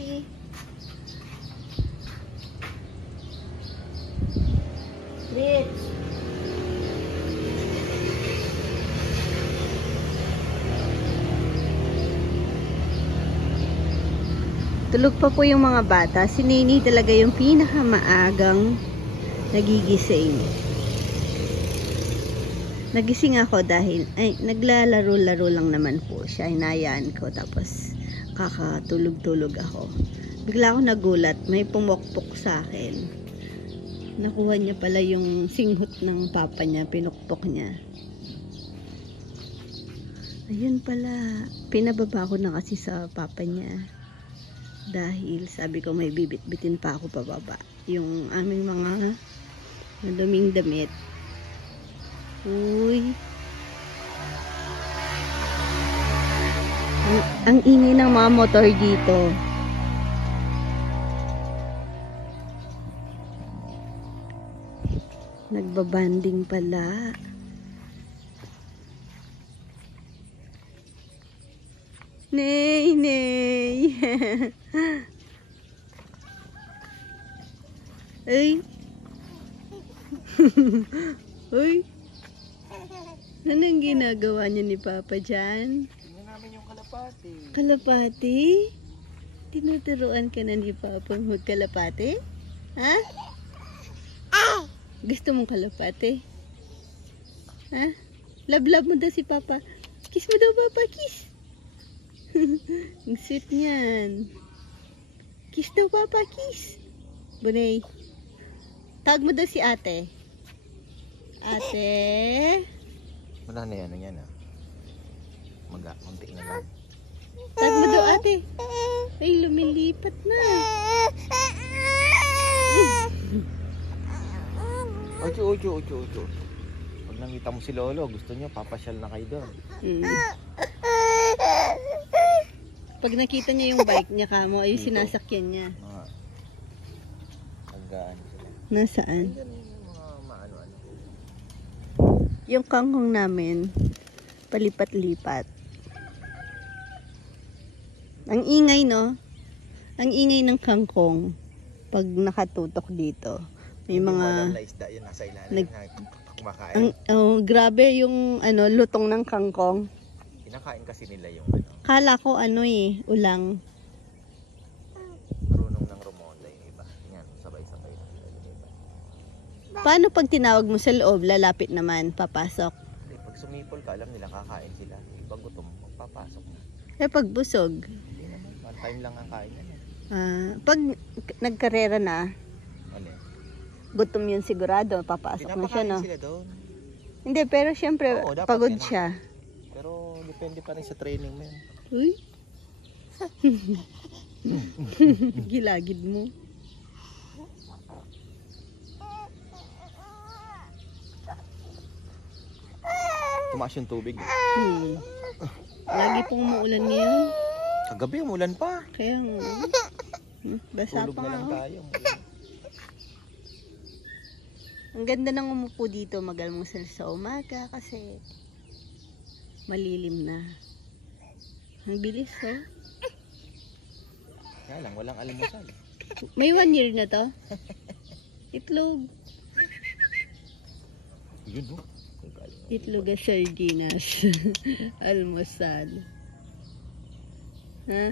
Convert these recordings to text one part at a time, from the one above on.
Papi. Rich. Tulog pa po yung mga bata. Si Nini talaga yung pinakamaagang nagigising. Nagising ako dahil naglalaro-laro lang naman po siya. Hinayaan ko tapos kakatulog-tulog ako. Bigla ako nagulat, may pumokpok sa akin. Nakuha niya pala yung singhot ng papa niya, pinukpok niya. Ayun pala, pinababa ko na kasi sa papa niya. Dahil sabi ko may bibit-bitin pa ako pababa. Yung aming mga maduming damit. Uy. Ang ingay ng mga motor dito. Nagbabanding pala. Nay, nay. Ay. Uy. Anong ginagawa niya ni Papa dyan? Tingnan namin yung kalapati. Kalapati? Tinuturuan ka na ni Papa magkalapati? Ha? Gusto mong kalapati? Ha? Love-love mo daw si Papa. Kiss mo daw, Papa. Kiss. Ang sweet niyan. Kiss daw, Papa. Kiss. Bunay. Tawag mo daw si ate. Ate. Wala na yan, yan ah. Munti na lang. Tawag mo daw ate. Ay, lumilipat na. Ocho. Pag nakita mo si Lolo, gusto niya papasyal na kayo doon. Pag nakita niya yung bike niya kamo, ay sinasakyan niya. Hanggaan sila. Nasaan? Yan yung mga maano-ano. Yung kangkong namin, palipat-lipat. Ang ingay, no? Ang ingay ng kangkong pag nakatutok dito. May mga isda yun nasa ilalim kumakain. grabe yung lutong ng kangkong. Kinakain kasi nila yung Kala ko ulang. marunong ng rumonda yung iba. Yan, sabay-sabay na sila yung iba. Paano pag tinawag mo sa loob, lalapit naman, papasok? Pag sumipol ka, alam nila kakain sila. Pag gutom, magpapasok na. Pag busog? Hindi naman, one time lang ang kain yan. Pag nagkarera na, gutom yun sigurado, papasok na siya, no? Pinapakain sila doon. Hindi, pero syempre, pagod siya. Pero depende pa rin sa training mo yun. Uy. Gilagid mo. Tumaas yung tubig. Lagi pong umuulan ngayon. Kagabi umulan pa. Kaya basa Tulog pa na lang nga. tayo. Ang ganda ng umupo dito, mag-almusal sa umaga kasi malilim na. Ang bilis, oh. Kaya lang, walang almusal. May 1 year na to. Itlog. Yun, no? Itlog at sardinas. Almusal. Ha?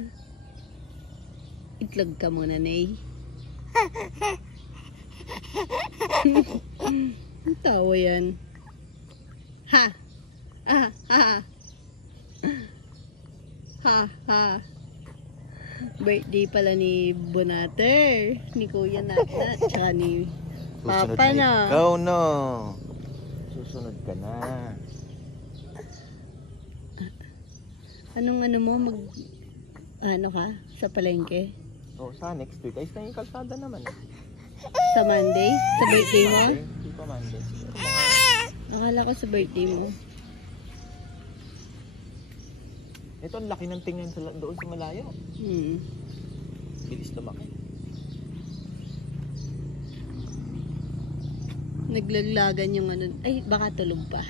Itlog ka muna, Nay. Ang tawa yan. Ha! Ha! Birthday pala ni Bonater, ni Kuya Natnat, tsaka ni Papa na. Ikaw, no? Susunod ka na. Anong mo, ka? Sa palengke? Sa next week. Ayos na yung kalsada naman. Sa Monday? Sa birthday mo? Hindi pa Monday. Akala ko sa birthday mo. Ito, ang laki ng tingnan doon sa malayo. Bilis lumaki. Naglaglagan yung ay baka tulog pa.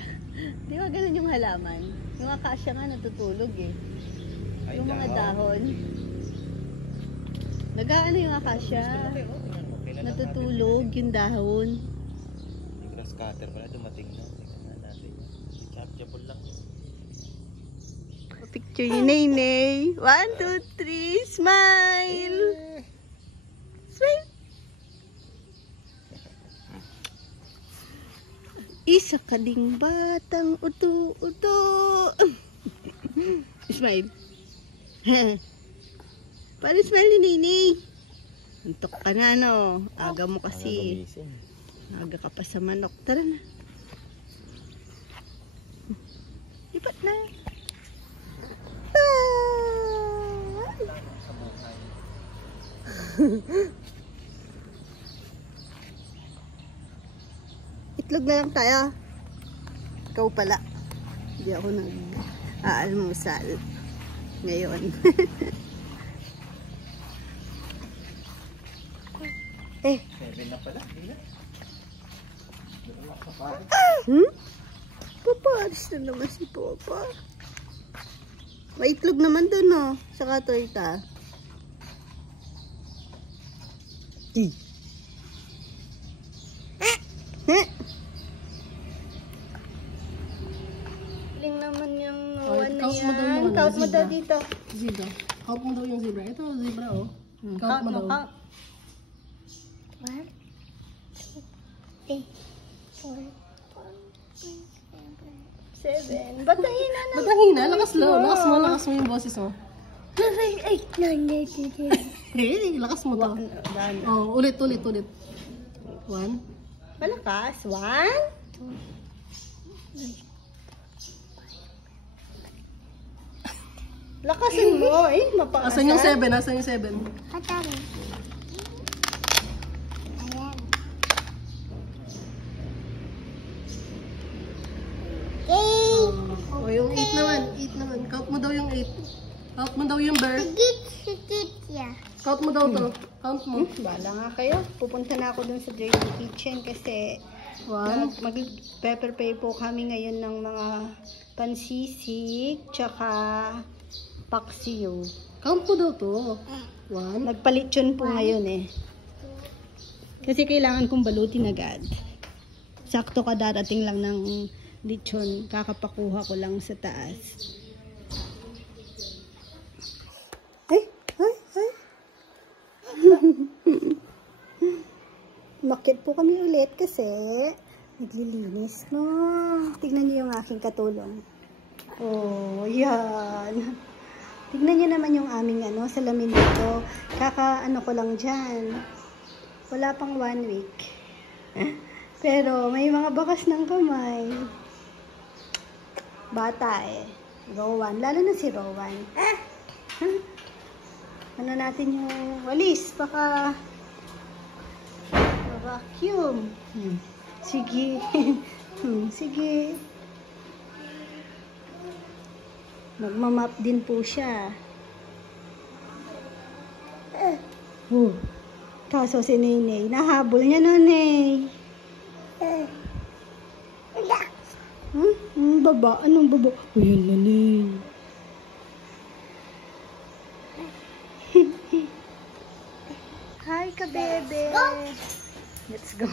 Di ba ganun yung halaman? Yung akasya nga natutulog eh. Yung mga dahon. Nag-ano yung akasya. Natutulog yung dahon. Yung grass cutter pala dumating na. Tingnan natin. Chargeable lang. Picture ni Naynay. 1, 2, 3, smile! Smile! Isa ka ding batang uto-uto. Smile. Paano smile ni Naynay? Antok ka na, no? Aga mo kasi. Aga ka pa sa manok. Tara na. Lipat na. Itlog na lang tayo. Ikaw pala. Hindi ako nag-aalmusal ngayon. Eh. 7 na pala. Paparis na naman si Papa. May itlog naman doon, no? Sa katorita. Ling naman yung one na yan. Count mo daw dito. Zebra. Count mo daw yung zebra. Ito, zebra, oh. Count mo daw. 1, 2, 3, 4, 5, 6, 7. Ba't nahina na? Ba't nahina? Lakas mo yung boses, oh. 7, 8, 9, 10, 11. Hey, lakas mo to. Oh, ulit. 1. Malakas. 1, 2, lakasin mo. Eh, mapakasan. Asan yung 7? Katari. Oh, yung 8 naman. Count mo daw yung 8. Count mo daw yung bear. Count mo daw to. Count mo. Bala nga kayo. Pupunta na ako dun sa Dirty Kitchen kasi 1. mag-prepare po kami ngayon ng mga pansisig tsaka paksiw. Count mo daw to. 1. Nagpalitsyon po ngayon eh. Kasi kailangan kong balutin agad. Sakto ka darating lang ng litsyon. Kakapakuha ko lang sa taas. Ay! Makit po kami ulit kasi naglilinis no. Tignan niyo yung aking katulong. Oh, yan. Tignan niyo naman yung aming salamin dito. Kaka-ano ko lang dyan. Wala pang 1 week. Pero may mga bakas ng kamay. Bata eh. Rowan. Lalo na si Rowan. Ano natin yung walis. Baka vacuum. Sige. Sige. Magmamap din po siya. Kaso si Naynay, nahabol niya nun eh. Baba? Anong baba? Ayan na Nay. Hi ka bebe. Let's go.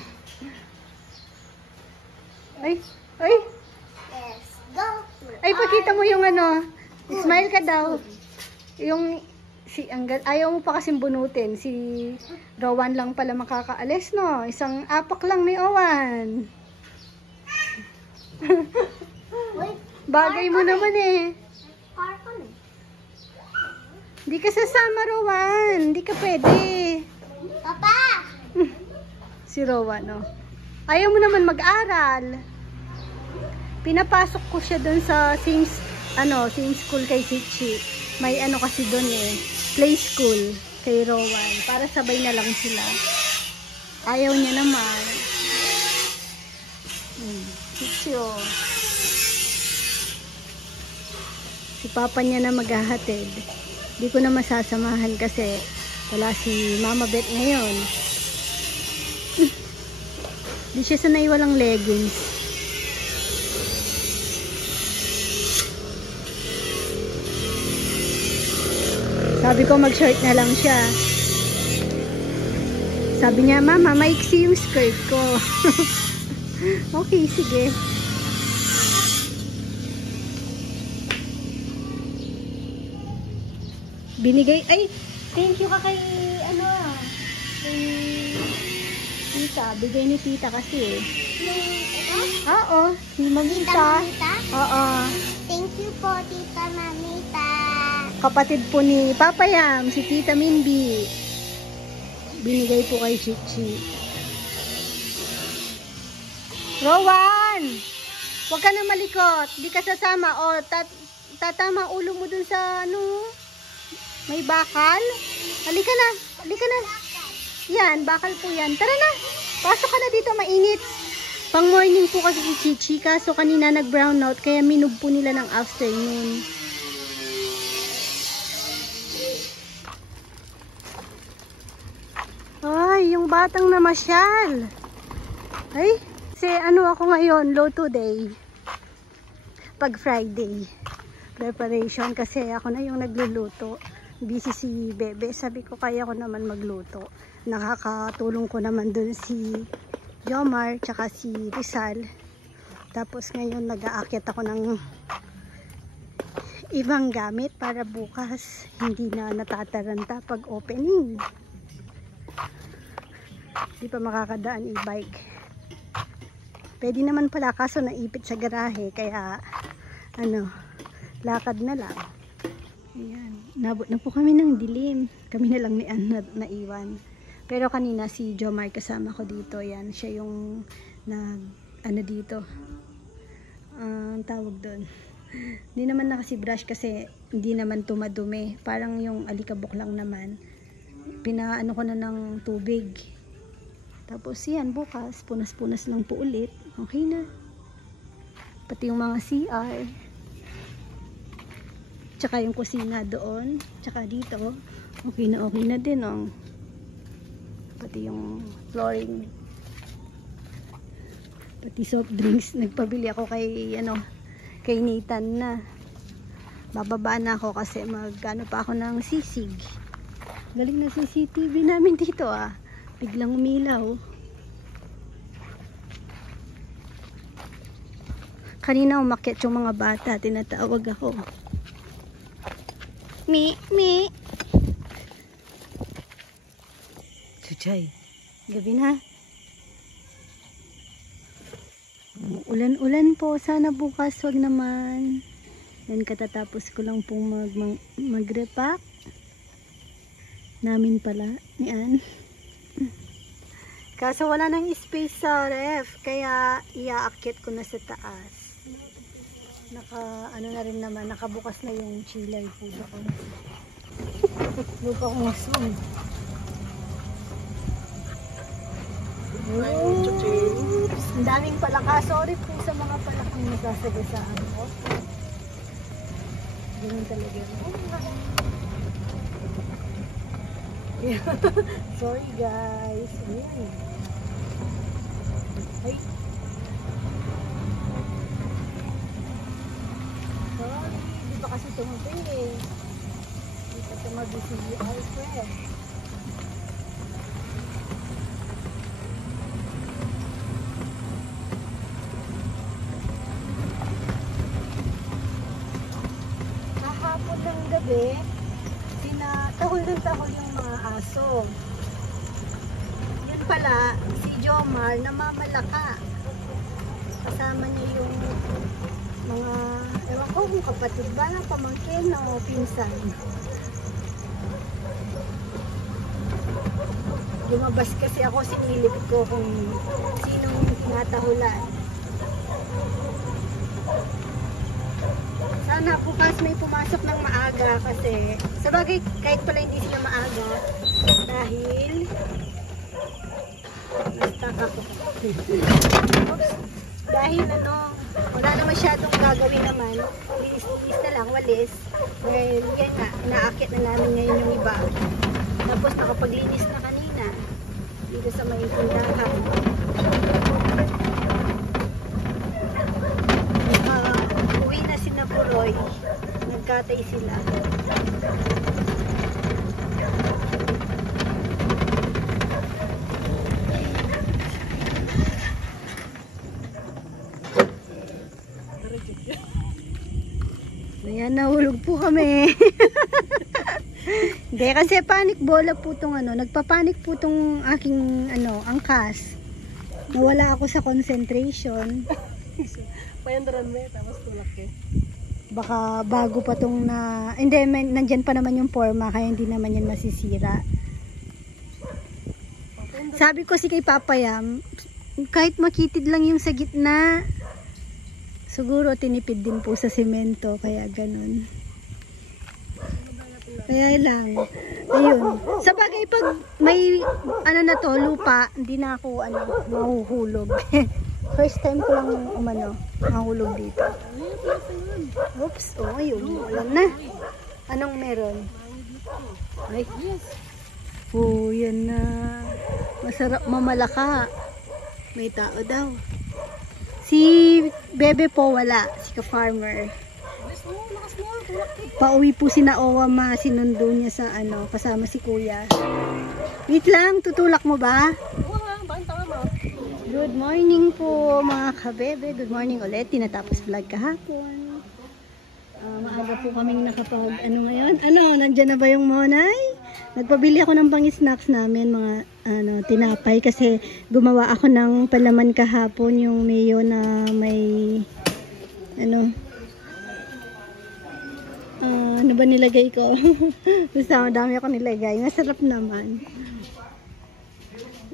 Ay. Let's go. Ay, pakita mo yung smile ka daw. Yung ayaw mo pa kasing bunutin. Si Rowan lang pala makakaalis, no? Isang apak lang ni Owan. Bagay mo naman eh. Hindi ka sasama, Rowan. Hindi ka pwede. Papa! Si Rowan, no? Ayaw mo naman mag-aral. Pinapasok ko siya dun sa same school kay Chichi. May kasi dun eh. Play school kay Rowan. Para sabay na lang sila. Ayaw niya naman. Chichi oh. Si Papa niya na maghahatid. Di ko na masasamahan kasi wala si Mama Beth ngayon. Di siya sanay walang leggings. Sabi ko mag-short na lang siya. Sabi niya, Mama, maiksi yung skirt ko. Okay, sige. Binigay, ay, thank you ka kay, kay tita. Bigay ni tita kasi eh. Oo, si Mamita. Oo. Thank you po, Tita Mamita. Kapatid po ni Papa Yam, si Tita Minby. Binigay po kay Chichi. Rowan! Huwag ka na malikot. Di ka sasama. O, tatama ulo mo dun sa may bakal. Halika na. Halika na. Yan, bakal po yan. Tara na. Pasok ka na dito, mainit. Pang morning po kasi si Chichi. Kaso kanina nag-brown out. Kaya minug po nila ng afternoon. Ay, yung batang namasyal. Ay, kasi ako ngayon, loto day. Pag Friday. Preparation kasi ako na yung nagluluto. Busy si Bebe. Sabi ko kaya ko naman magluto. Nakakatulong ko naman dun si Jomar tsaka si Rizal. Tapos ngayon nag-aakit ako ng ibang gamit para bukas hindi na natataranta pag opening. Hindi pa makakadaan e-bike. Pwede naman pala kaso naipit sa garahe kaya lakad na lang. Ayan. Nabot na po kami ng dilim. Kami na lang ni Ann naiwan. Pero kanina si Jomar kasama ko dito. Yan, siya yung dito. Tawag doon. Hindi naman nakasi-brush kasi hindi naman tumadumi. Parang yung alikabok lang naman. Pinaano ko na ng tubig. Tapos yan, bukas, punas-punas lang po ulit. Okay na. Pati yung mga CR. Tsaka yung kusina doon. Tsaka dito. Okay na din, oh. Pati yung flooring. Pati soft drinks. Nagpabili ako kay Nathan na. Bababa na ako kasi pa ako ng sisig. Galing na CCTV namin dito, ah. Biglang umilaw. Kanina umakyat yung mga bata. Tinatawag ako. Mi. Chuchay. Gabi na. Ulan-ulan po. Sana bukas wag naman. Yan katatapos ko lang pong mag-repack. Namin pala. Ni Ann. Kaso wala nang space sa ref, kaya iaakit ko na sa taas. Na rin naman, nakabukas na yung chiller po doon. Lupa ko ngason. Ang daming palaka. Sorry po sa mga palakang nasasagasaan ko. Ganun talaga. Sorry guys. Ayan. Ay. Sorry. Di ba kasi tumabi eh. Di pa tumabi si Alfred. Kahapon ng gabi, tahol ng tahol yung mga aso. Yun pala, si Jomar namamalaka. Kasama niya yung mga, ewan ko kung kapatid ba ng pamangkin o pinsan. Lumabas kasi ako, sinilip ko kung sinong tinatahulan. Sana bukas may pumasok ng maaga kasi sabagay kahit pala hindi sila maaga dahil na-stuck ako. Oops. Dahil wala na masyadong gagawin naman, linis na lang, walis. Dahil yan nga, inaakit na namin ngayon yung iba. Tapos nakapaglinis na kanina dito sa may tindahan. Uwi na si Napuroy, nagkatay sila. nahulog po kami. Hindi, kasi panic bola po tong ano, nagpapanik po tong aking ano, angkas. Nawala ako sa concentration. Payandaran mo tapos tulak eh. Baka bago pa tong na, hindi, nandyan pa naman yung forma, kaya hindi naman yan masisira. Sabi ko si kay Papa Yam, kahit makitid lang yung sa gitna, siguro tinipid din po sa semento, kaya ganun. Kaya lang, ayun. Sa bagay, pag may ano na to, lupa, hindi na ako mahuhulog. First time ko lang mahulog dito. Oops, oh ayun, ulan na. Anong meron? Ay, yes. Oh, yan na. Masarap mamalaka. May tao daw. Si Bebe po wala, si ka-farmer. Pauwi po si Naowa, sinundo niya sa ano, kasama si Kuya. Wait lang, tutulak mo ba? Good morning po mga kabebe. Good morning ulit. Tinatapos vlog kahapon. Maaga po kaming nakapag ngayon. Nandyan na ba yung Monay? Nagpabili ako ng pang-snacks namin, mga tinapay, kasi gumawa ako ng palaman kahapon, yung mayo na may ano ba nilagay ko? Basta madami ako nilagay. Masarap naman.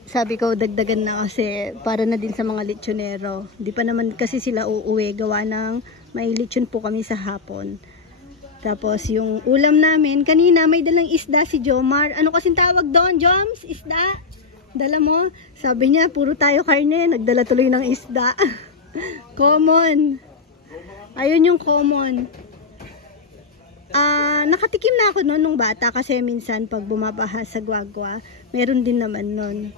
Sabi ko dagdagan na kasi para na din sa mga lechonero. Di pa naman kasi sila uuwi, gawa ng may lechon po kami sa hapon. Tapos yung ulam namin, kanina may dalang isda si Jomar. Ano kasing tawag doon, Joms? Isda? Dala mo? Sabi niya, puro tayo karne. Nagdala tuloy ng isda. Common. Ayun yung common. Nakatikim na ako noon nung bata kasi minsan pag bumabaha sa Guagua, meron din naman noon.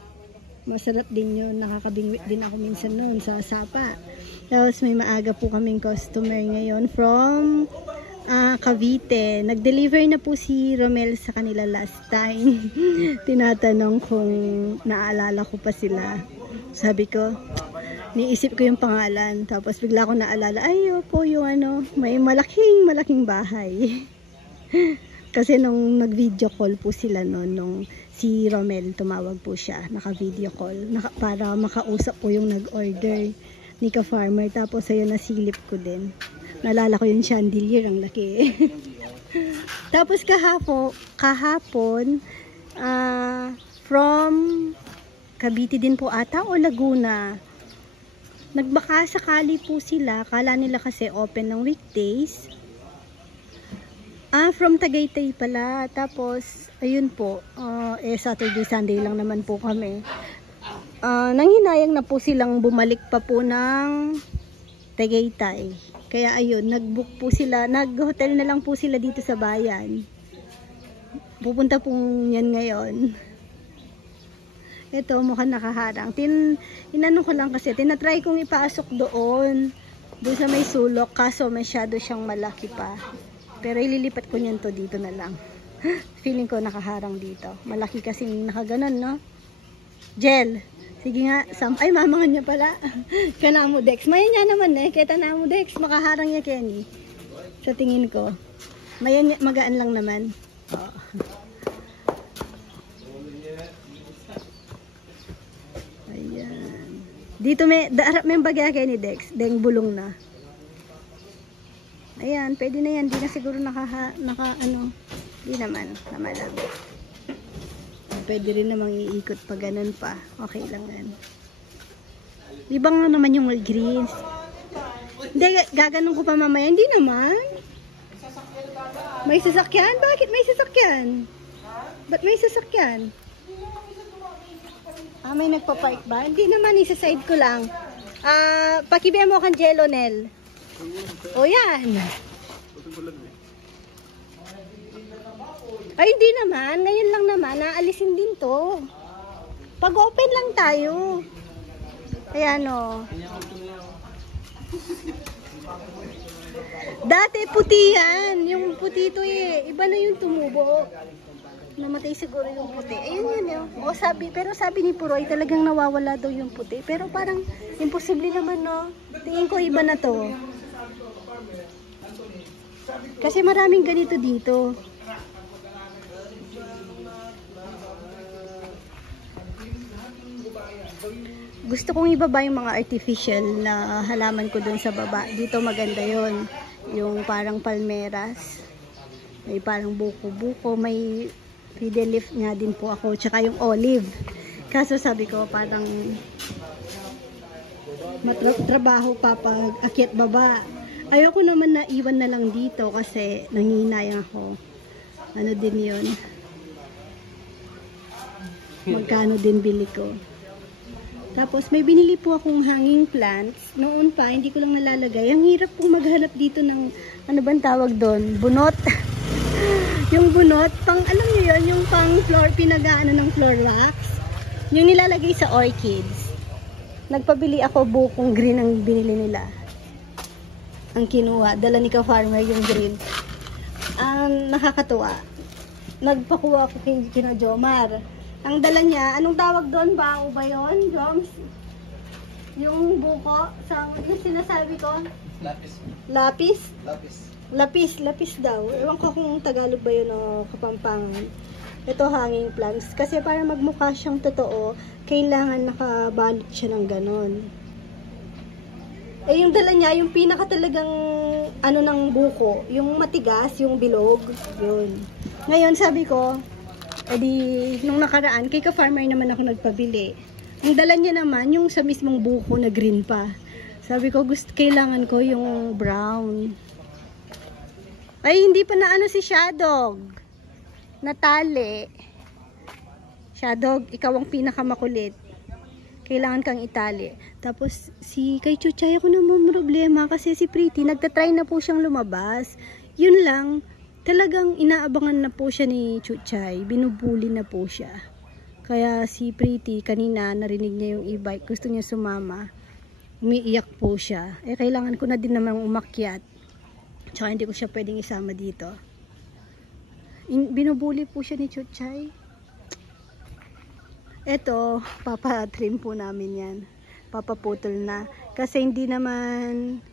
Masarap din yun. Nakakabingwit din ako minsan noon sa Sapa. Tapos may maaga po kaming customer ngayon from Cavite. Nag-deliver na po si Romel sa kanila last time. Tinatanong kung naalala ko pa sila. Sabi ko, niisip ko yung pangalan. Tapos bigla ko naalala, ay opo, yung may malaking bahay. Kasi nung nag-video call po sila noon, nung si Romel tumawag po siya, naka-video call, para makausap po yung nag-order ni ka-farmer. Tapos ayun, nasilip ko din. Naalala ko yung chandelier, ang laki. Tapos kahapon, from Cavite din po ata o Laguna, nagbaka sakali po sila. Kala nila kasi open ng weekdays. From Tagaytay pala. Tapos, ayun po, Saturday, Sunday lang naman po kami. Nanghinayang na po silang bumalik pa po ng Tagaytay. Kaya ayun, nag-book po sila, nag-hotel na lang po sila dito sa bayan. Pupunta po yan ngayon. Ito, mukhang nakaharang. Inano ko lang kasi, tinatry kong ipasok doon sa may sulok, kaso masyado siyang malaki pa. Pero ililipat ko niyan to dito na lang. Feeling ko nakaharang dito. Malaki kasi nakaganon, no? Gel. Sige nga, ay mamangan niya pala. Kanamo Dex. Maya niya naman kaya Tanamo Dex, makaharang niya Kenny. Sa tingin ko. Magaan lang naman. Oh. Ayan. Dito darap may bagay kay ni Dex. Deng bulong na. Ayan, pwede na yan. Di na siguro di naman. Tama lang. Pwede rin namang iikot pa ganun pa. Okay lang yan. Di ba nga naman yung greens? Hindi, gaganon ko pa mamaya. Hindi naman. May sasakyan? Bakit may sasakyan? Ba't may sasakyan? May nagpa-park ba? Hindi naman, isa-side ko lang. Pakibihan mo kang Jello, Nel. O yan. Ay, hindi naman. Ngayon lang naman. Naalisin din to. Pag-open lang tayo. Ayan o. Dati puti yan. Yung puti to iba na yung tumubo. Namatay siguro yung puti. Ayun yun. Pero sabi ni Puroy, talagang nawawala daw yung puti. Pero parang imposible naman, no? Tingin ko iba na to. Kasi maraming ganito dito. Gusto kong ibaba yung mga artificial na halaman ko dun sa baba. Dito maganda yon, yung parang palmeras. May parang buko-buko. May fiddle leaf nga din po ako. Tsaka yung olive. Kaso sabi ko parang matrabaho pa pag akyat baba. Ayoko naman na iwan na lang dito kasi nanginayang ako. Ano din yun? Magkano din bili ko. Tapos may binili po akong hanging plants. Noon pa, hindi ko lang nalalagay. Ang hirap pong maghanap dito ng, ano bang tawag doon? Bunot. Yung bunot, pang, alam niyo yun, yung pang floor, pinagaano ng floor wax. Yung nilalagay sa orchids. Nagpabili ako bukong green ang binili nila. Ang kinuha, dala ni ka-farmer yung green. Nakakatuwa. Nagpakuha ako kina Jomar. Ang dala niya, anong tawag doon? Bao ba yun, Joms? Yung buko, yung sinasabi ko? Lapis. Lapis? Lapis. Lapis daw. Ewan ko kung Tagalog ba yun o Kapampangan. Ito hanging plants. Kasi para magmukha siyang totoo, kailangan nakabalot siya ng ganon. Eh, yung dala niya, yung pinaka talagang ano ng buko, yung matigas, yung bilog, yun. Ngayon, sabi ko, edi, nung nakaraan, kay ka-farmer naman ako nagpabili. Ang dala niya naman, yung sa mismong buko na green pa. Sabi ko, kailangan ko yung brown. Ay, hindi pa na ano si Shadog. Natali. Shadog, ikaw ang pinakamakulit. Kailangan kang itali. Tapos, kay Chuchay ako naman problema kasi si Pretty, nagtatry na po siyang lumabas. Yun lang. Talagang inaabangan na po siya ni Chuchay. Binubuli na po siya. Kaya si Pretty, kanina narinig niya yung e-bike. Gusto niya sumama. Umiiyak po siya. Eh, kailangan ko na din naman umakyat. Tsaka hindi ko siya pwedeng isama dito. Binubuli po siya ni Chuchay. Eto, papatrim po namin yan. Papaputol na. Kasi hindi naman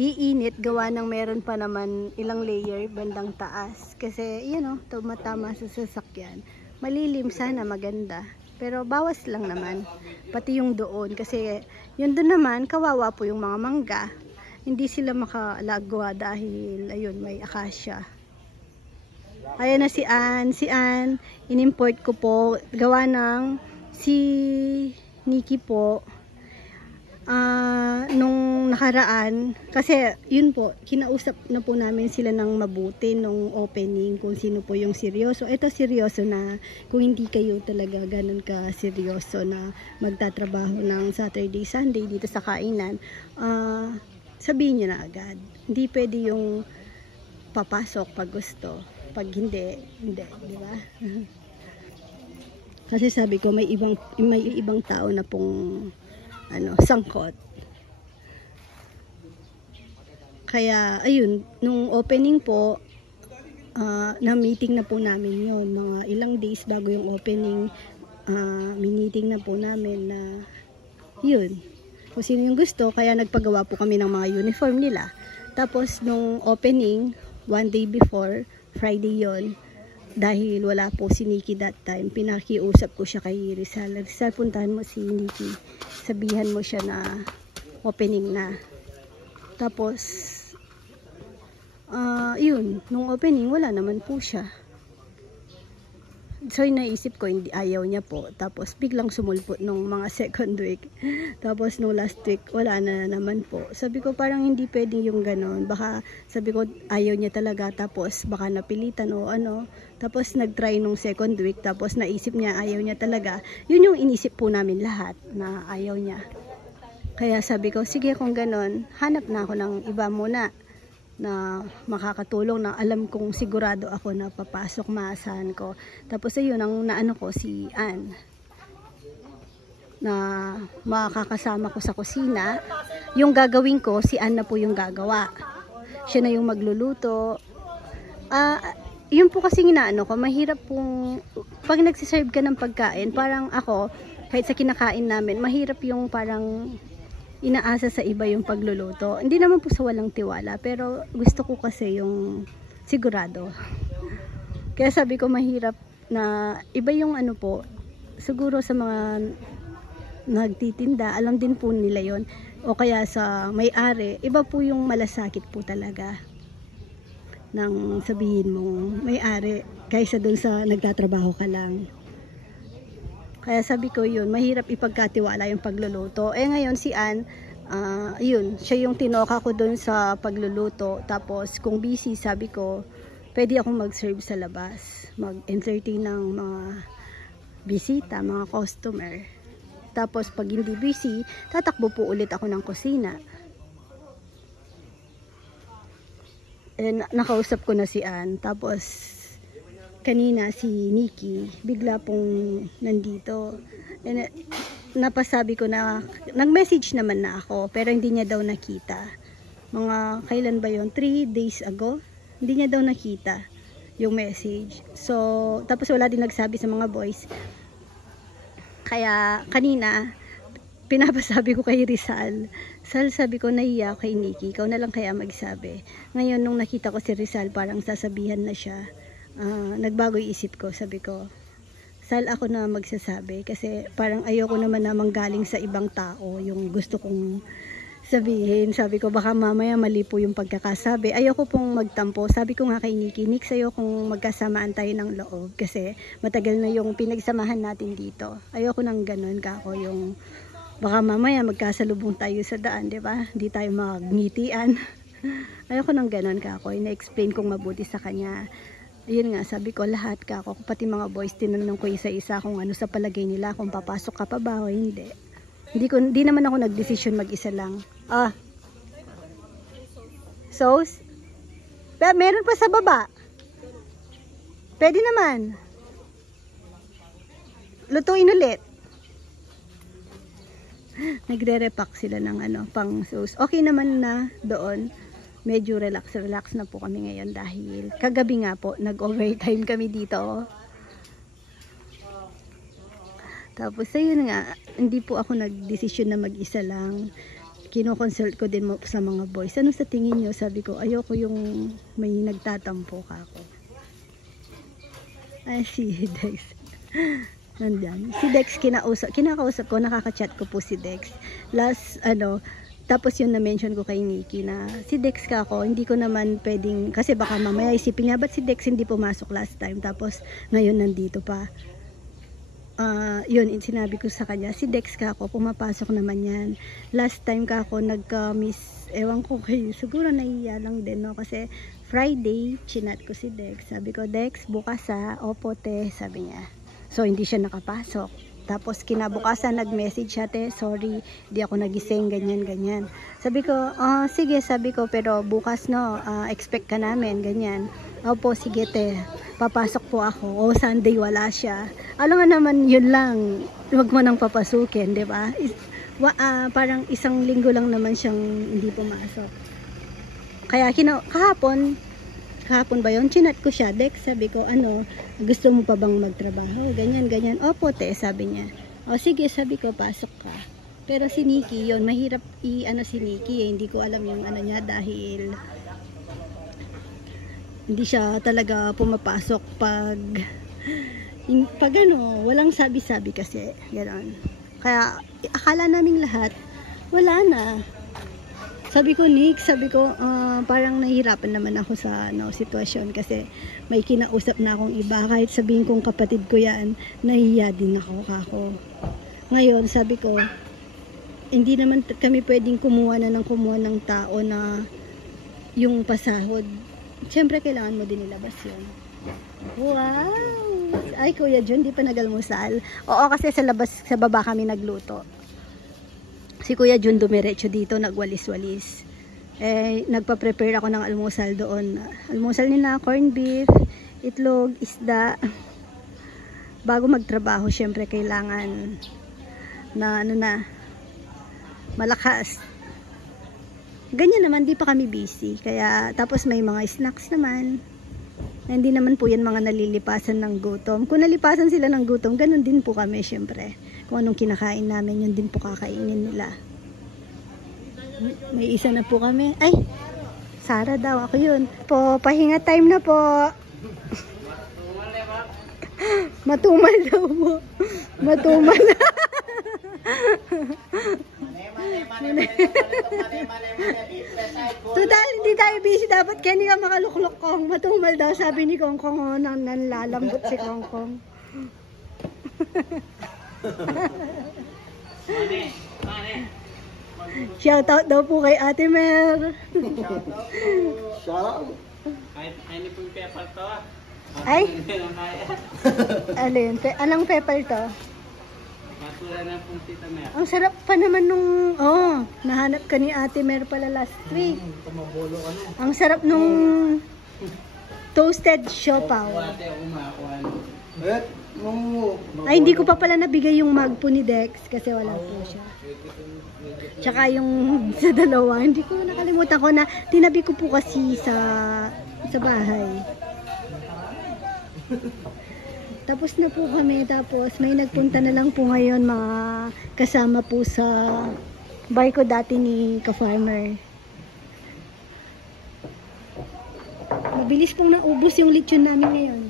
iinit, gawa ng meron pa naman ilang layer bandang taas. Kasi, tumatama sa sasakyan. Malilim sana, maganda. Pero bawas lang naman. Pati yung doon. Kasi, yun doon naman, kawawa po yung mga mangga. Hindi sila makalagwa dahil, ayun, may akasya. Ayan na si Ann. Si Ann, in-import ko po. Gawa ng si Nikki po. Nung nakaraan, kasi yun po, kinausap na po namin sila ng mabuti nung opening kung sino po yung seryoso. Ito seryoso na, kung hindi kayo talaga ganun ka seryoso na magtatrabaho ng Saturday, Sunday dito sa kainan, sabihin nyo na agad. Hindi pwede yung papasok pag gusto. Pag hindi, di ba? Kasi sabi ko, may ibang tao na pong sangkot. Kaya, ayun, nung opening po, na-meeting na po namin yun. Mga ilang days bago yung opening, miniting na po namin na, yun, kung sino yung gusto. Kaya nagpagawa po kami ng mga uniform nila. Tapos, nung opening, one day before, Friday yon, dahil wala po si Nikki that time, pinakiusap ko siya kay Rizal. Rizal, puntahan mo si Nikki. Sabihan mo siya na opening na. Tapos, yun, nung opening, wala naman po siya. So, naisip ko, ayaw niya po. Tapos, biglang sumulpot nung mga second week. Tapos, nung last week, wala na naman po. Sabi ko, parang hindi pwedeng yung ganon. Baka, sabi ko, ayaw niya talaga. Tapos, baka napilitan o ano. Tapos, nag-try nung second week. Tapos, naisip niya, ayaw niya talaga. Yun yung inisip po namin lahat, na ayaw niya. Kaya sabi ko, sige kung ganon, hanap na ako ng iba muna na makakatulong, na alam kong sigurado ako na papasok, maasahan ko. Tapos ayun, ang naano ko si Ann, na makakasama ko sa kusina. Yung gagawin ko, si Ann na po yung gagawa. Siya na yung magluluto. Yun po kasi inaano ko, mahirap pong pag nagsiserve ka ng pagkain, parang ako, kahit sa kinakain namin, mahirap yung parang inaasa sa iba yung pagluluto. Hindi naman po sa walang tiwala, pero gusto ko kasi yung sigurado. Kaya sabi ko mahirap na iba yung ano po, siguro sa mga nagtitinda, alam din po nila yon, o kaya sa may-ari, iba po yung malasakit po talaga nang sabihin mong may-ari kaysa dun sa nagtatrabaho ka lang. Kaya sabi ko yun, mahirap ipagkatiwala yung pagluluto. Ngayon si Ann, yun, siya yung tinoka ko dun sa pagluluto. Tapos kung busy, sabi ko, pwede akong mag-serve sa labas, mag-entertain ng mga bisita, mga customer. Tapos pag hindi busy, tatakbo po ulit ako ng kusina. Nakausap ko na si Ann. Tapos kanina si Nikki bigla pong nandito. Napasabi ko na nag-message naman na ako, pero hindi niya daw nakita. Mga kailan ba yon? 3 days ago. Hindi niya daw nakita yung message. So, tapos wala din nagsabi sa mga boys. Kaya kanina pinapasabi ko kay Rizal. Sal, sabi ko, nahiya kay Nikki, ikaw na lang kaya magsabi. Ngayon nung nakita ko si Rizal, parang sasabihan na siya. Nagbago yung isip ko, sabi ko, Sal, ako na magsasabi kasi parang ayoko naman na manggaling sa ibang tao yung gusto kong sabihin. Sabi ko, baka mamaya mali po yung pagkakasabi. Ayoko pong magtampo. Sabi ko nga kay Nikki, Nick, sa'yo kung magkasamaan tayo ng loob kasi matagal na yung pinagsamahan natin dito. Ayoko nang ganun ka ako yung baka mamaya magkasalubong tayo sa daan, di ba? Hindi tayo magngitian. Ayoko nang ganun ka ako. Ina-explain kong mabuti sa kanya. Yun nga, sabi ko, lahat ka ako, pati mga boys, tinanong ko isa-isa kung ano sa palagay nila, kung papasok ka pa ba o hindi. Hindi naman ako nagdesisyon mag-isa lang. Sauce? Meron pa sa baba. Pwede naman. Lutuin ulit. Nagre-repack sila ng pang sauce. Okay naman na doon. Medyo relax na po kami ngayon dahil kagabi nga po nag-overtime kami dito. Tapos ayun nga, hindi po ako nagdesisyon na mag-isa lang. Kino-consult ko din sa mga boys. Ano sa tingin nyo? Sabi ko, ayoko yung may nagtatampo ka ako. Si Dex. Nandyan. Si Dex kinakausap ko, nakaka-chat ko po si Dex. Tapos yun na-mention ko kay Nikki na si Dex ka ako, hindi ko naman pwedeng, kasi baka mamaya isipin niya, ba't si Dex hindi pumasok last time, tapos ngayon nandito pa. Yun, sinabi ko sa kanya, si Dex ka ako, pumapasok naman yan. Last time ka ako, nagka-miss, ewan ko kayo, siguro nahiya lang din, no? Kasi Friday, chinat ko si Dex. Sabi ko, Dex, bukas opo te, sabi niya. So, hindi siya nakapasok. Tapos kinabukasan nag-message siya, te, sorry, di ako nagising, ganyan. Sabi ko, sige, sabi ko, pero bukas no, expect ka namin, ganyan. Opo, sige te, papasok po ako. Sunday wala siya. Alam nga naman, yun lang, huwag mo nang papasukin, di ba? Parang isang linggo lang naman siyang hindi pumasok. Kaya kahapon ba yun? Chinat ko siya, Dex, sabi ko, gusto mo pa bang magtrabaho? Ganyan. Opo, te, sabi niya. O sige, sabi ko, pasok ka. Pero si Nikki, yun, mahirap si Nikki, hindi ko alam yung niya dahil hindi siya talaga pumapasok pag walang sabi-sabi kasi, gano'n. Kaya, akala naming lahat, wala na. Sabi ko, Nick, parang nahihirapan naman ako sa sitwasyon kasi may kinausap na akong iba. Kahit sabihin kong kapatid ko yan, nahihiya din ako. Ngayon, sabi ko, hindi naman kami pwedeng kumuha ng tao na yung pasahod. Siyempre, kailangan mo din ilabas yun. Wow! Ay, Kuya John, di pa nagalmusal. Oo, kasi sa baba kami nagluto. Si Kuya Jun dumiretso dito, nagwalis-walis. Nagpa-prepare ako ng almusal doon. Almusal nila, corned beef, itlog, isda. Bago magtrabaho, syempre kailangan na malakas. Ganyan naman, di pa kami busy. Kaya, tapos may mga snacks naman. Hindi naman po yan mga nalilipasan ng gutom. Kung nalipasan sila ng gutom, ganun din po kami syempre. Kung anong kinakain namin, yun din po kakainin nila. May isa na po kami. Ay, Sarah daw. Ako yun. Po, pahinga time na po. Matumal daw po. Matumal. Total, hindi tayo busy. Dapat kaya hindi ka makaluklok kong. Matumal daw. Sabi ni Kong Kong, oh, nanlalambot si Kong Kong. Shoutout daw po kay Ate Mer. Ay, pong pepper to. Ay? Alin? Anong pepper to? Masura na pong tita Mer. Ang sarap pa naman nung... Oh, nahanap ka ni Ate Mer pala last week. Tumabolo ka na. Ang sarap nung toasted siopaw. Ate, ako makakuha. Ay, hindi ko pa pala nabigay yung mug po ni Dex kasi wala po siya. Tsaka yung sa dalawa, hindi ko nakalimutan ko na tinabi ko po kasi sa bahay. Tapos na po kami, tapos may nagpunta na lang po ngayon mga kasama po sa barko dati ni Ka-Farmer. Mabilis pong naubos yung lechon namin ngayon.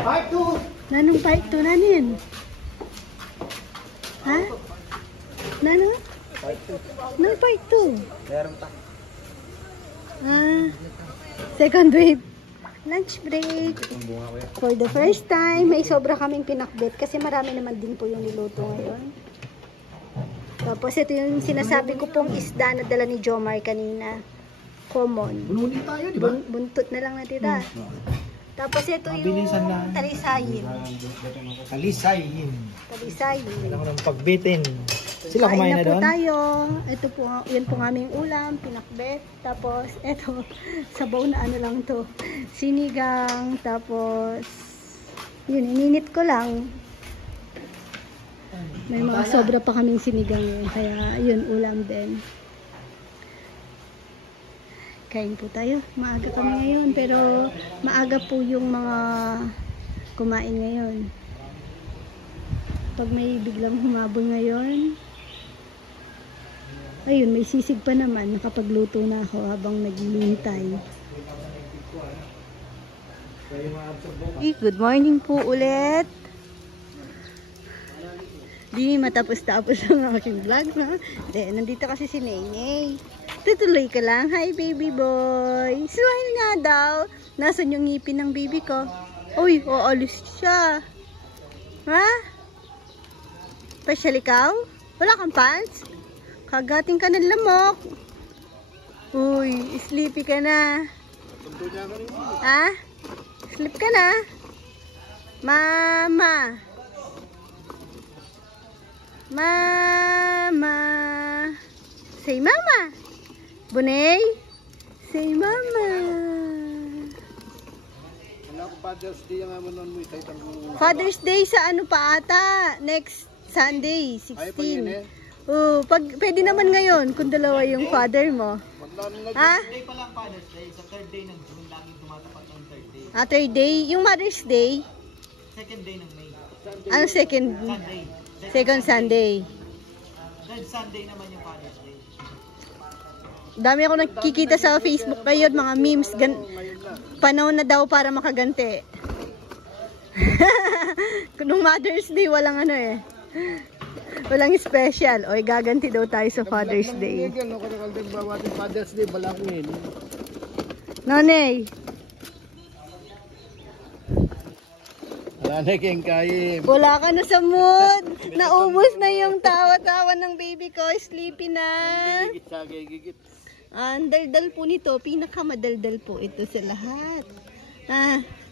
Part 2! Nanong part 2 na yun? Ha? Nano? Nang part 2? Meron pa. Ah, second wave. Lunch break. For the first time, may sobra kaming pinakbet kasi marami naman din po yung niluto ngayon. Tapos ito yung sinasabi ko pong isda na dala ni Jomar kanina. Common. Bununin tayo, di ba? Buntot na lang natira. Tapos ito yung talisayin. Kalisayin. Talisayin. Kailangan ng pagbitin. Sila Kain kumain na na po doon? tayo. Ito po, yun po aming ulam, pinakbet. Tapos, ito, sabaw na ano lang to. Sinigang, tapos, yun, ininit ko lang. May mga sobra pa kaming sinigang yun. Kaya, yun, ulam din. Kain po tayo. Maaga kami ngayon, pero maaga po yung mga kumain ngayon. Pag may biglang humabol ngayon, ayun, may sisig pa naman. Nakapagluto na ako habang naghihintay. Good morning po ulit. Di matapos-tapos ang aking vlog, ha? Nandito kasi si Nenay. Tutuloy ka lang. Hi, baby boy. Smile nga daw. Nasaan yung ngipin ng baby ko? Uy, aalis siya. Ha? Pasyal ikaw? Wala kang pants? Kagating ka ng lamok. Uy, sleepy ka na. Ha? Sleep ka na? Mama. Mama. Say mama. Bunay. Say mama. Father's Day sa ano pa ata? Next Sunday, 16. Oh, pwede naman ngayon kung dalawa yung father mo. Ha? Day pa lang Father's Day. Sa third day ng June, laging tumatapat ng third day. Ah, third day. Yung Mother's Day? Second day ng May. Ano second? Sunday. Second Sunday. Third Sunday naman yung Father's Day. Dami ako nakikita sa Facebook ngayon, mga memes. Panahon na daw para makaganti. Kung Mother's Day, walang ano eh. Walang special. O, gaganti daw tayo sa Father's Day. Father's Day, balakungin. Nanay. Wala na kayong kain. Wala ka na sa mood. Naubos na yung tawa-tawa ng baby ko. Sleepy na. Gigit. Ang daldal po nito, pinakamadaldal po ito sa lahat.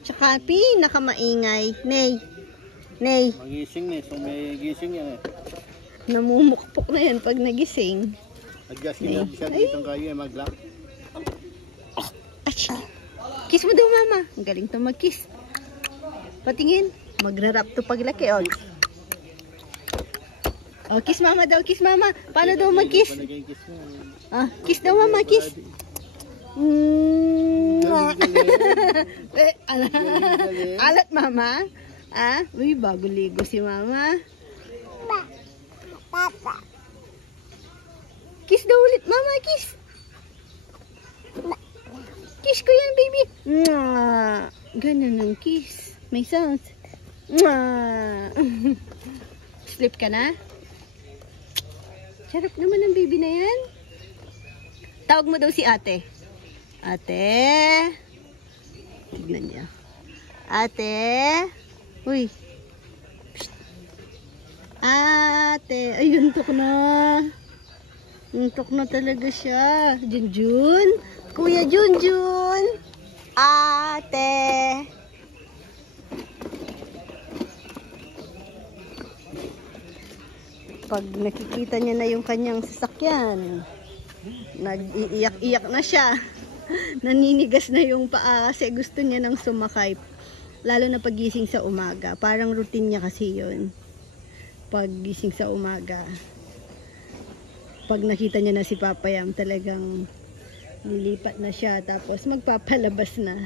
Tsaka pinakamaingay. Nay. Magising na, so may gising yan eh. Namumukpok na yan pag nagising. Adjust na siya dito kayo eh, mag-lock. Ach! Kiss mo daw mama. Ang galing to mag-kiss. Patingin. Magra-rap to paglaki. Oh, kiss mama daw, kiss mama. Paano daw mag-kiss? Kiss daw mama, kiss. Alat mama. Uy, bago ligo si mama. Kiss daw ulit. Mama, kiss. Kiss ko yan, baby. Mwah. Ganun ang kiss. May sounds. Mwah. Sleep ka na? Sarap naman ang baby na yan. Tawag mo daw si ate. Ate. Tignan niya. Ate. Uy. Psst. Ate. Ay, yuntok na. Yuntok na talaga siya. Junjun. Kuya Junjun. Ate. Pag nakikita niya na yung kanyang sasakyan, nag-iiyak-iyak na siya. Naninigas na yung paa kasi gusto niya nang sumakay. Lalo na pagising sa umaga. Parang routine niya kasi yun. Pagising sa umaga. Pag nakita niya na si Papa Yam, talagang nilipat na siya. Tapos magpapalabas na.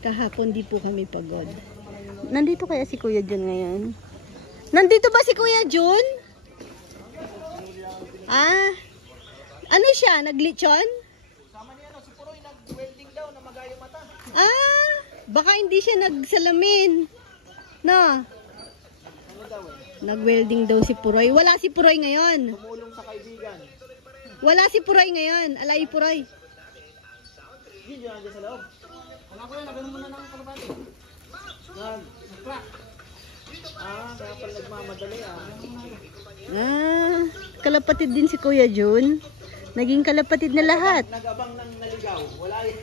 Kahapon di po kami pagod. Nandito kaya si Kuya Jun ngayon? Nandito ba si Kuya Jun? Ah, ano siya? Naglitsyon? Sama niya si Puroy, nag-welding daw na magayo mata. Ah, baka hindi siya nagsalamin. No? Nag-welding daw si Puroy. Wala si Puroy ngayon. Tumulong sa kaibigan. Wala si Puroy ngayon. Alay Puroy. Hindi dyan nandiyan sa loob. Anak ko yan, nagano muna ng kalabati. Nag-crack. Kaya pala nagmamadali Kalapatid din si Kuya Jun. Naging kalapatid na lahat. Nag-abang ng naligaw. Wala yun.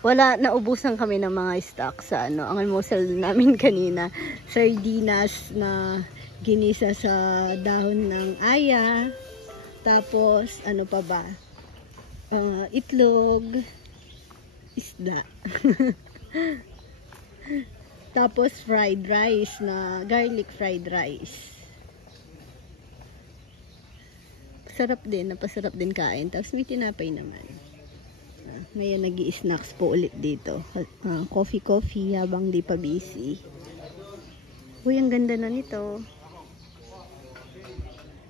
Wala, naubusan kami ng mga stock sa ang almusal namin kanina. Sardinas na ginisa sa dahon ng aya. Tapos, ano pa ba? Itlog, isda. Tapos fried rice na garlic fried rice. Sarap din, napasarap din kain. Tapos may tinapay naman. Ngayon nag-i-snacks po ulit dito. Coffee habang di pa busy. Uy, ang ganda na nito.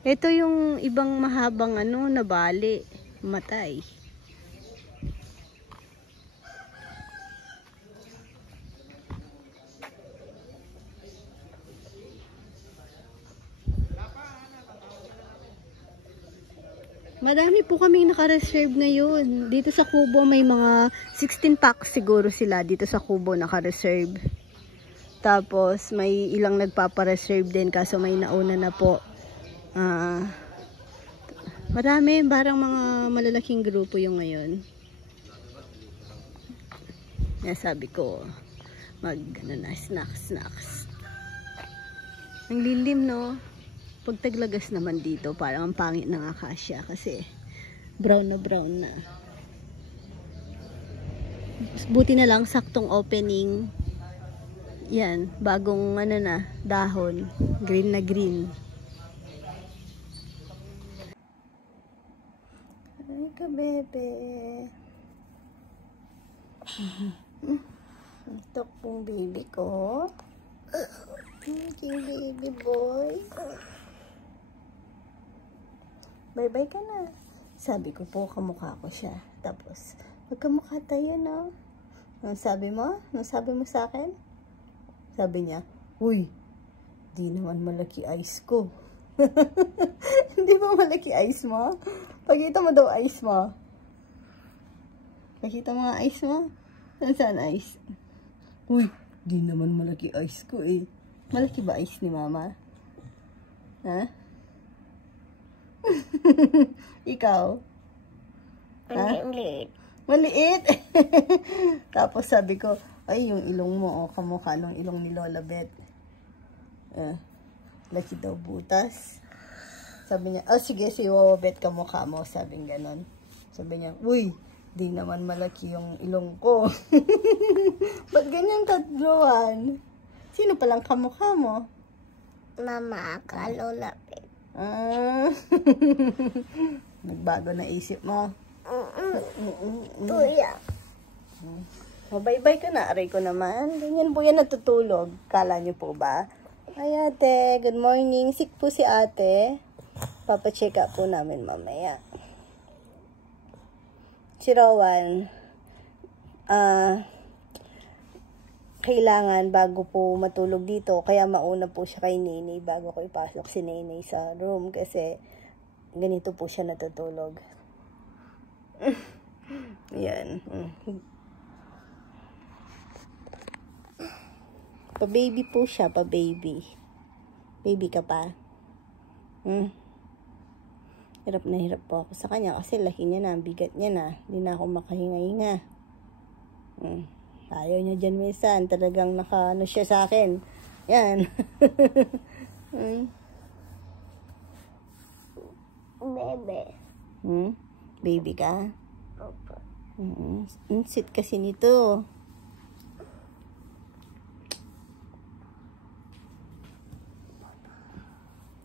Ito yung ibang mahabang nabali. Matay. Madami po kaming naka-reserve ngayon. Dito sa Kubo may mga 16 packs siguro sila dito sa Kubo naka-reserve. Tapos may ilang nagpapa-reserve din kaso may nauna na po. Marami, parang mga malalaking grupo yung ngayon. Sabi ko, snacks. Ang lilim, no? Pag taglagas naman dito, parang ang pangit ng akasya kasi brown na. Buti na lang, saktong opening. Yan, bagong dahon. Green na green. Ay ka, bebe. Ito pong baby ko. Yung baby boy. Bye-bye ka na. Sabi ko po, kamukha ko siya. Tapos, magkamukha tayo, no? Anong sabi mo? Anong sabi mo sa akin? Sabi niya, uy, di naman malaki eyes ko. Hindi ba malaki eyes mo? Pakita mo daw eyes mo. Pakita mo nga eyes mo. Saan eyes? Uy, di naman malaki eyes ko eh. Malaki ba eyes ni mama? Ha? Ikaw? Ha? Maliit. Maliit? Tapos sabi ko, ay yung ilong mo, kamukha ng ilong ni Lola Beth. Laki daw butas. Sabi niya, sige, si Lola Beth kamukha mo. Sabing ganon. Sabi niya, uy, di naman malaki yung ilong ko. Ba't ganyan tatluan? Sino palang kamukha mo? Mama, ka Lola Beth. Nagbago na isip mo. Kuya. Bye-bye ka na. Aray ko naman. Ganyan po yan natutulog. Kala niyo po ba? Ay, ate. Good morning. Sick po si ate. Papacheck up po namin mamaya. Si Rowan, kailangan bago po matulog dito, kaya mauna po siya kay Nene bago ko ipasok si Nene sa room kasi ganito po siya natutulog. Yan. Pa-baby po siya, pa-baby. Baby ka pa? Hirap na hirap po ako sa kanya kasi laki niya na, bigat niya na. Hindi na ako makahinga-hinga. Ayaw niya dyan minsan. Talagang naka-ano siya sa akin. Yan. Bebe. Baby ka? Opo. Sit kasi nito.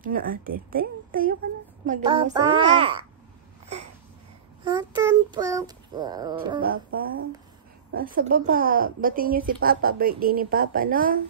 Ano ate? Tayo ka na. Magano sa iya. Atan Papa. Si Papa. Nasa baba. Batiin niyo si Papa. Birthday ni Papa, no?